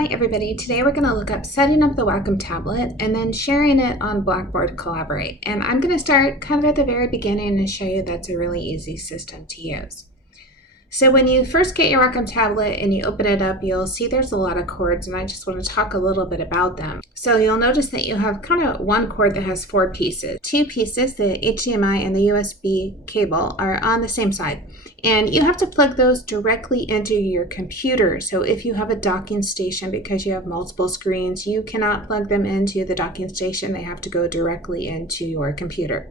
Hi everybody, today we're going to look up setting up the Wacom tablet and then sharing it on Blackboard Collaborate. And I'm going to start kind of at the very beginning and show you that's a really easy system to use. So when you first get your Wacom tablet and you open it up, you'll see there's a lot of cords, and I just want to talk a little bit about them. So you'll notice that you have kind of one cord that has four pieces. Two pieces, the HDMI and the USB cable, are on the same side. And you have to plug those directly into your computer. So if you have a docking station, because you have multiple screens, you cannot plug them into the docking station. They have to go directly into your computer.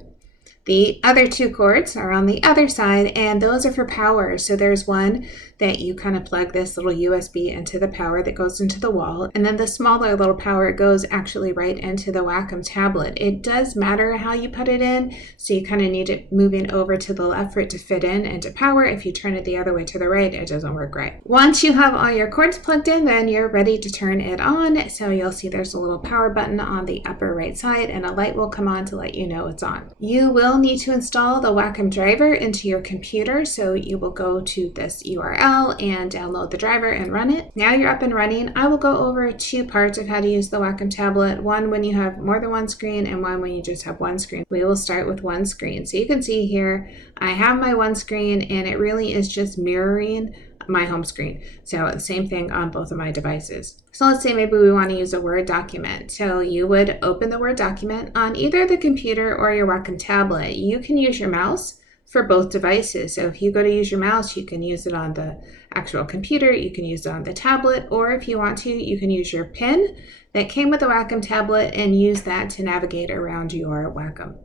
The other two cords are on the other side, and those are for power. So there's one that you kind of plug this little USB into the power that goes into the wall, and then the smaller little power goes actually right into the Wacom tablet. It does matter how you put it in, so you kind of need it moving over to the left for it to fit in and to power. If you turn it the other way to the right, it doesn't work right. Once you have all your cords plugged in, then you're ready to turn it on. So you'll see there's a little power button on the upper right side, and a light will come on to let you know it's on. You will need to install the Wacom driver into your computer, so you will go to this URL and download the driver and run it. Now you're up and running. I will go over two parts of how to use the Wacom tablet, one when you have more than one screen and one when you just have one screen. We will start with one screen. So you can see here I have my one screen, and it really is just mirroring my home screen. So the same thing on both of my devices. So let's say maybe we want to use a Word document. So you would open the Word document on either the computer or your Wacom tablet. You can use your mouse for both devices. So if you go to use your mouse, you can use it on the actual computer, you can use it on the tablet, or if you want to, you can use your pen that came with the Wacom tablet and use that to navigate around your Wacom.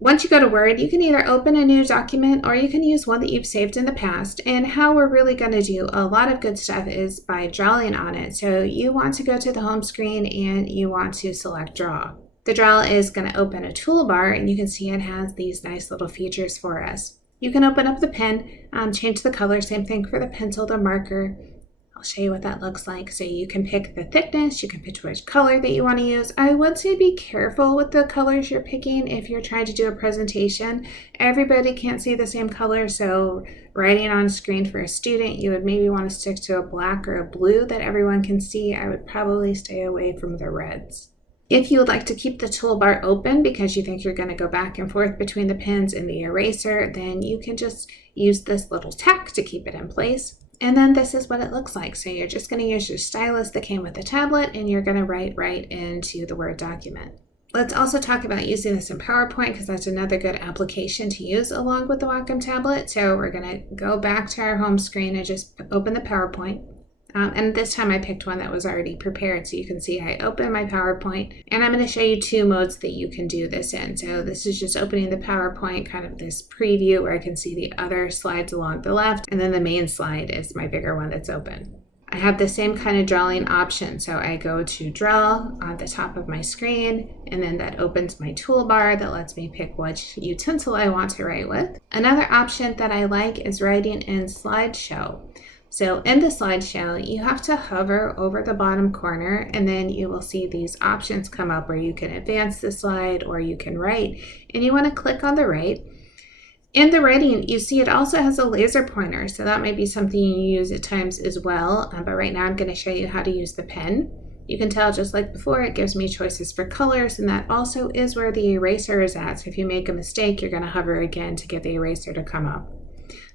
Once you go to Word, you can either open a new document or you can use one that you've saved in the past. And how we're really going to do a lot of good stuff is by drawing on it. So you want to go to the home screen and you want to select Draw. The Draw is going to open a toolbar, and you can see it has these nice little features for us. You can open up the pen, change the color, same thing for the pencil, the marker. I'll show you what that looks like. So you can pick the thickness, you can pick which color that you want to use. I would say be careful with the colors you're picking if you're trying to do a presentation. Everybody can't see the same color, so writing on a screen for a student, you would maybe want to stick to a black or a blue that everyone can see. I would probably stay away from the reds. If you would like to keep the toolbar open because you think you're going to go back and forth between the pens and the eraser, then you can just use this little tack to keep it in place. And then this is what it looks like. So you're just going to use your stylus that came with the tablet, and you're going to write right into the Word document. Let's also talk about using this in PowerPoint, because that's another good application to use along with the Wacom tablet. So we're going to go back to our home screen and just open the PowerPoint. And this time I picked one that was already prepared. So you can see I open my PowerPoint, and I'm going to show you two modes that you can do this in. So this is just opening the PowerPoint, kind of this preview where I can see the other slides along the left. And then the main slide is my bigger one that's open. I have the same kind of drawing option. So I go to Draw on the top of my screen, and then that opens my toolbar that lets me pick which utensil I want to write with. Another option that I like is writing in Slideshow. So in the slideshow, you have to hover over the bottom corner, and then you will see these options come up where you can advance the slide or you can write, and you want to click on the right. In the writing, you see it also has a laser pointer, so that might be something you use at times as well, but right now I'm going to show you how to use the pen. You can tell, just like before, it gives me choices for colors, and that also is where the eraser is at. So if you make a mistake, you're going to hover again to get the eraser to come up.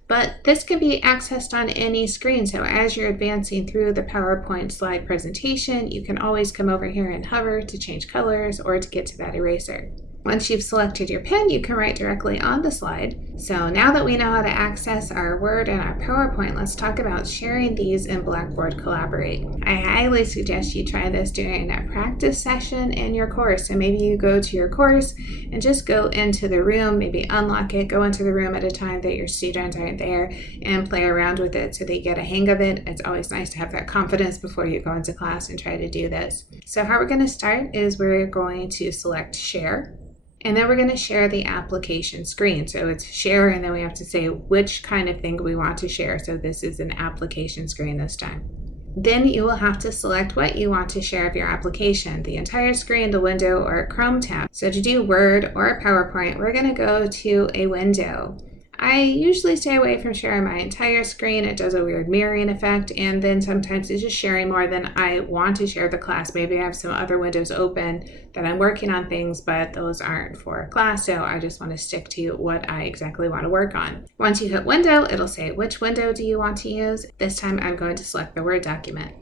But this can be accessed on any screen. So as you're advancing through the PowerPoint slide presentation, you can always come over here and hover to change colors or to get to that eraser. Once you've selected your pen, you can write directly on the slide. So now that we know how to access our Word and our PowerPoint, let's talk about sharing these in Blackboard Collaborate. I highly suggest you try this during a practice session in your course. So maybe you go to your course and just go into the room, maybe unlock it, go into the room at a time that your students aren't there, and play around with it so they get a hang of it. It's always nice to have that confidence before you go into class and try to do this. So how we're going to start is we're going to select Share. And then we're going to share the application screen. So it's share, and then we have to say which kind of thing we want to share. So this is an application screen this time. Then you will have to select what you want to share of your application, the entire screen, the window, or a Chrome tab. So to do Word or a PowerPoint, we're going to go to a window. I usually stay away from sharing my entire screen. It does a weird mirroring effect, and then sometimes it's just sharing more than I want to share the class. Maybe I have some other windows open that I'm working on things, but those aren't for class, so I just want to stick to what I exactly want to work on. Once you hit window, it'll say which window do you want to use. This time I'm going to select the Word document.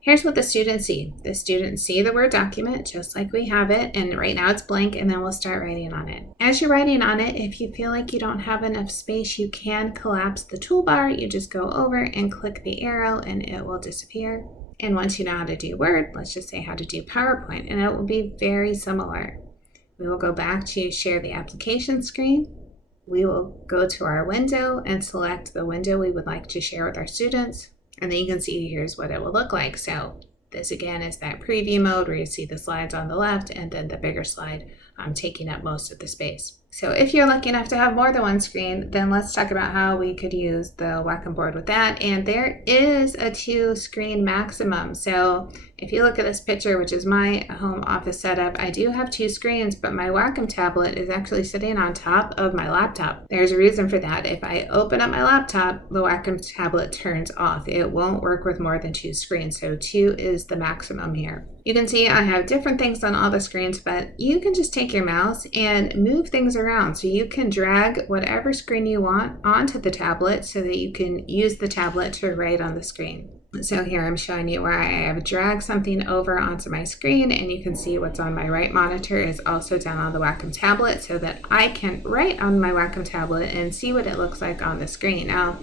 Here's what the students see. The students see the Word document just like we have it, and right now it's blank, and then we'll start writing on it. As you're writing on it, if you feel like you don't have enough space, you can collapse the toolbar. You just go over and click the arrow and it will disappear. And once you know how to do Word, let's just say how to do PowerPoint, and it will be very similar. We will go back to share the application screen. We will go to our window and select the window we would like to share with our students. And then you can see here's what it will look like. So this again is that preview mode where you see the slides on the left and then the bigger slide taking up most of the space. So if you're lucky enough to have more than one screen, then let's talk about how we could use the Wacom board with that. And there is a 2-screen maximum. So if you look at this picture, which is my home office setup, I do have 2 screens, but my Wacom tablet is actually sitting on top of my laptop. There's a reason for that. If I open up my laptop, the Wacom tablet turns off. It won't work with more than 2 screens. So 2 is the maximum here. You can see I have different things on all the screens, but you can just take your mouse and move things around. So you can drag whatever screen you want onto the tablet so that you can use the tablet to write on the screen. So here I'm showing you where I have dragged something over onto my screen, and you can see what's on my right monitor is also down on the Wacom tablet so that I can write on my Wacom tablet and see what it looks like on the screen. Now,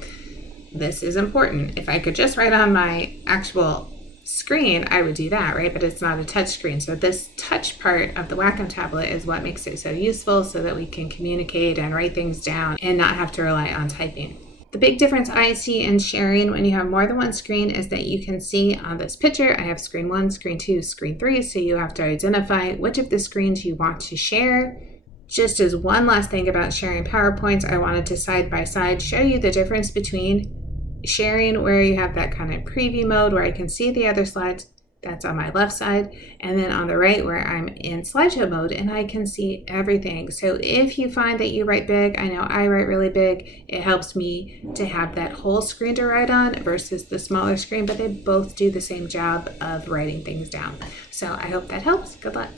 this is important. If I could just write on my actual screen, I would do that, right? But it's not a touch screen. So this touch part of the Wacom tablet is what makes it so useful so that we can communicate and write things down and not have to rely on typing. The big difference I see in sharing when you have more than one screen is that you can see on this picture, I have screen 1, screen 2, screen 3, so you have to identify which of the screens you want to share. Just as one last thing about sharing PowerPoints, I wanted to side by side show you the difference between sharing where you have that kind of preview mode where I can see the other slides, that's on my left side, and then on the right where I'm in slideshow mode and I can see everything. So if you find that you write big, I know I write really big, it helps me to have that whole screen to write on versus the smaller screen, but they both do the same job of writing things down. So I hope that helps. Good luck.